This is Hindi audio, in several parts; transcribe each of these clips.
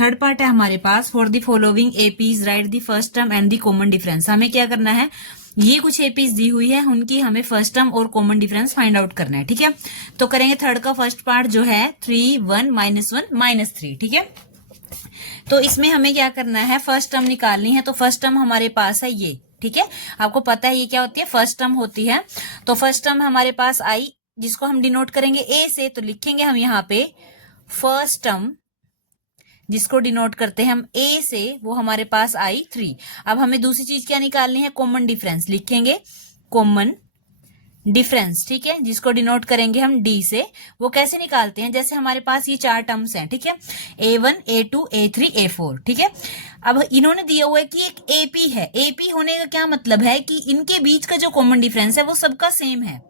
थर्ड पार्ट है हमारे पास, for the following APs write the first term and the common difference. हमें क्या करना है, ये कुछ एपीज दी हुई है, उनकी हमें फर्स्ट टर्म और कॉमन डिफरेंस फाइंड आउट करना है, ठीक है। तो करेंगे थर्ड का फर्स्ट पार्ट जो है 3 1 -1 -3, ठीक है। तो इसमें हमें क्या करना है, फर्स्ट टर्म निकालनी है। तो फर्स्ट टर्म हमारे पास है ये, ठीक है। आपको पता है ये क्या होती है, फर्स्ट टर्म होती है। तो फर्स्ट टर्म हमारे पास आई, जिसको हम डिनोट करेंगे ए से। तो लिखेंगे हम यहाँ पे फर्स्ट टर्म, जिसको डिनोट करते हैं हम ए से, वो हमारे पास आई 3। अब हमें दूसरी चीज क्या निकालनी है, कॉमन डिफरेंस। लिखेंगे कॉमन डिफरेंस, ठीक है, जिसको डिनोट करेंगे हम डी से। वो कैसे निकालते हैं, जैसे हमारे पास ये 4 टर्म्स हैं, ठीक है, A1 A2 A3 A4, ठीक है। अब इन्होंने दिया हुआ है कि एक एपी है। एपी होने का क्या मतलब है कि इनके बीच का जो कॉमन डिफरेंस है वो सबका सेम है।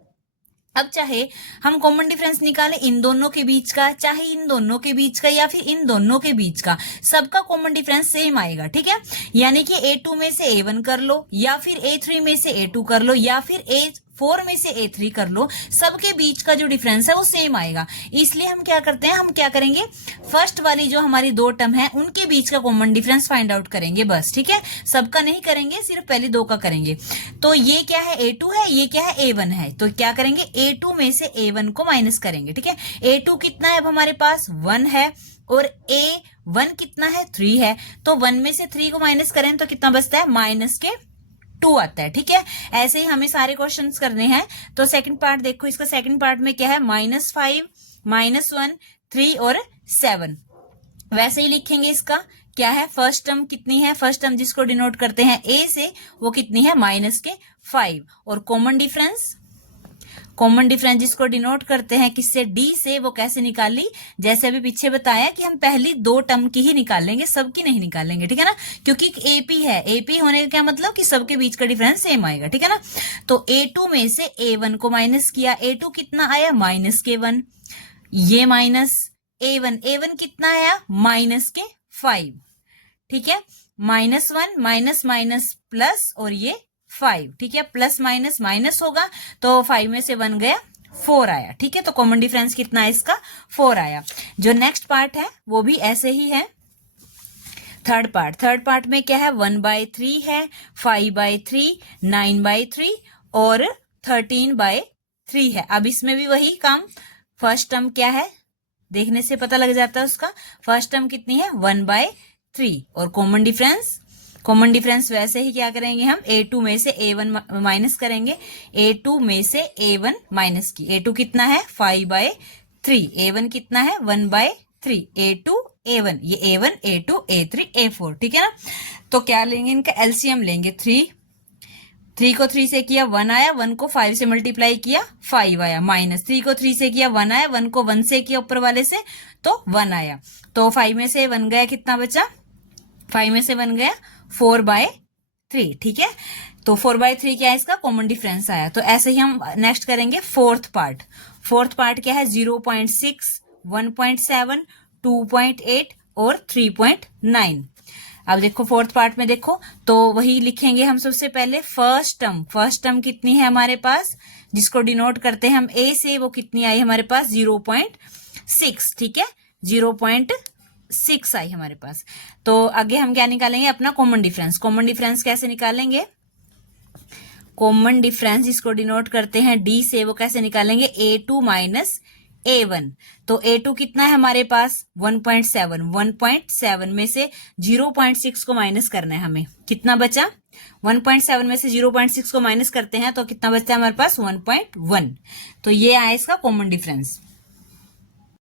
अब चाहे हम कॉमन डिफरेंस निकालें इन दोनों के बीच का, चाहे इन दोनों के बीच का, या फिर इन दोनों के बीच का, सबका कॉमन डिफरेंस सेम आएगा, ठीक है। यानी कि A2 में से A1 कर लो, या फिर A3 में से A2 कर लो, या फिर A4 में से A3 कर लो, सबके बीच का जो डिफरेंस है वो सेम आएगा। इसलिए हम क्या करते हैं, हम क्या करेंगे, फर्स्ट वाली जो हमारी 2 टर्म है उनके बीच का कॉमन डिफरेंस फाइंड आउट करेंगे बस, ठीक है। सबका नहीं करेंगे, सिर्फ पहले 2 का करेंगे। तो ये क्या है, A2 है, ये क्या है, A1 है। तो क्या करेंगे, A2 में से A1 को माइनस करेंगे, ठीक है। A2 कितना है, अब हमारे पास 1 है, और A1 कितना है, 3 है। तो 1 में से 3 को माइनस करें तो कितना बचता है, -2 आता है, ठीक है। ऐसे ही हमें सारे क्वेश्चंस करने हैं। तो सेकंड पार्ट देखो, इसका सेकंड पार्ट में क्या है, -5 -1 3 और 7। वैसे ही लिखेंगे, इसका क्या है, फर्स्ट टर्म कितनी है, फर्स्ट टर्म जिसको डिनोट करते हैं ए से, वो कितनी है, -5। और कॉमन डिफरेंस, कॉमन डिफरेंस जिसको डिनोट करते हैं किससे, डी से, वो कैसे निकाली, जैसे अभी पीछे बताया कि हम पहली 2 टर्म की ही निकालेंगे, सबकी नहीं निकालेंगे, ठीक है ना, क्योंकि एपी है। एपी होने का क्या मतलब कि सबके बीच का डिफरेंस सेम आएगा, ठीक है ना। तो A2 में से A1 को माइनस किया, A2 कितना आया, -1, ये माइनस A1 कितना आया, -5, ठीक है। -1 माइनस माइनस प्लस, और ये 5, ठीक है, प्लस माइनस माइनस होगा, तो 5 में से 1 गया, 4 आया, ठीक है। तो कॉमन डिफरेंस कितना है इसका, 4 आया। जो नेक्स्ट पार्ट है वो भी ऐसे ही है। थर्ड पार्ट में क्या है, 1/3 है, 5/3, 9/3 और 13/3 है। अब इसमें भी वही काम, फर्स्ट टर्म क्या है देखने से पता लग जाता है उसका। फर्स्ट टर्म कितनी है, 1/3, और कॉमन डिफरेंस वैसे ही क्या करेंगे हम, A2 में से A1 माइनस करेंगे। A2 में से A1 माइनस की, A2 कितना है, 5/3, A1 कितना है, 1/3, A2 A1, ये A1 A2 A3 A4, ठीक है ना। तो क्या लेंगे, इनका एलसीएम लेंगे। 3 को 3 से किया 1 आया, 1 को 5 से मल्टीप्लाई किया 5 आया, -3 को 3 से किया 1 आया, 1 को 1 से किया ऊपर वाले से तो 1 आया। तो 5 में से 1 गया, कितना बचा, 5 में से 1 गया 4/3, ठीक है। तो 4/3 क्या है, इसका कॉमन डिफरेंस आया। तो ऐसे ही हम नेक्स्ट करेंगे फोर्थ पार्ट क्या है, 0.6 1.7 2.8 और 3.9। अब देखो फोर्थ पार्ट में देखो, तो वही लिखेंगे हम सबसे पहले फर्स्ट टर्म कितनी है हमारे पास, जिसको डिनोट करते हैं हम ए से, वो कितनी आई हमारे पास, 0.6, ठीक है, 0.6 आई हमारे पास। तो आगे हम क्या निकालेंगे, अपना कॉमन डिफरेंस कैसे निकालेंगे, कॉमन डिफरेंस जिसको डिनोट करते हैं डी से, वो कैसे निकालेंगे, A2 माइनस A1। तो A2 कितना है हमारे पास, 1.7 में से 0.6 को माइनस करना है हमें, कितना बचा, 1.7 में से 0.6 को माइनस करते हैं तो कितना बचता है हमारे पास, 1.1। तो ये आया इसका कॉमन डिफरेंस।